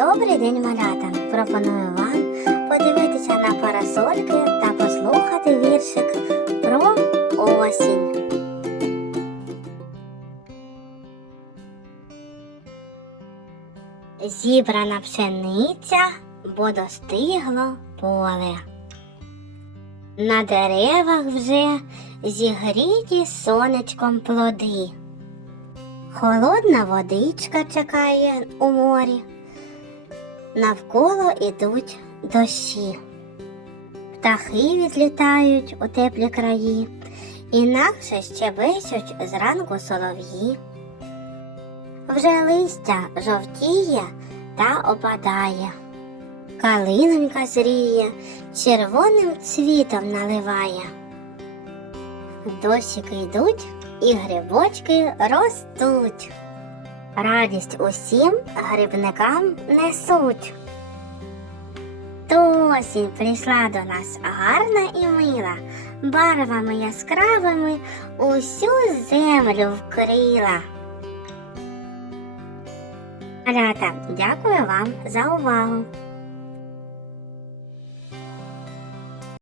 Добрий день, малята! Пропоную вам подивитися на парасольки та послухати віршик про осінь. Зібрана пшениця, бо достигло поле. На деревах вже зігріті сонечком плоди. Холодна водичка чекає у морі. Навколо ідуть дощі. Птахи відлітають у теплі краї, інакше щебечуть зранку солов'ї. Вже листя жовтіє та опадає. Калинонька зріє, червоним цвітом наливає. Дощики йдуть і грибочки ростуть. Радість усім грибникам несуть. То прийшла до нас гарна і мила, барвами яскравими усю землю вкрила. Малята, дякую вам за увагу.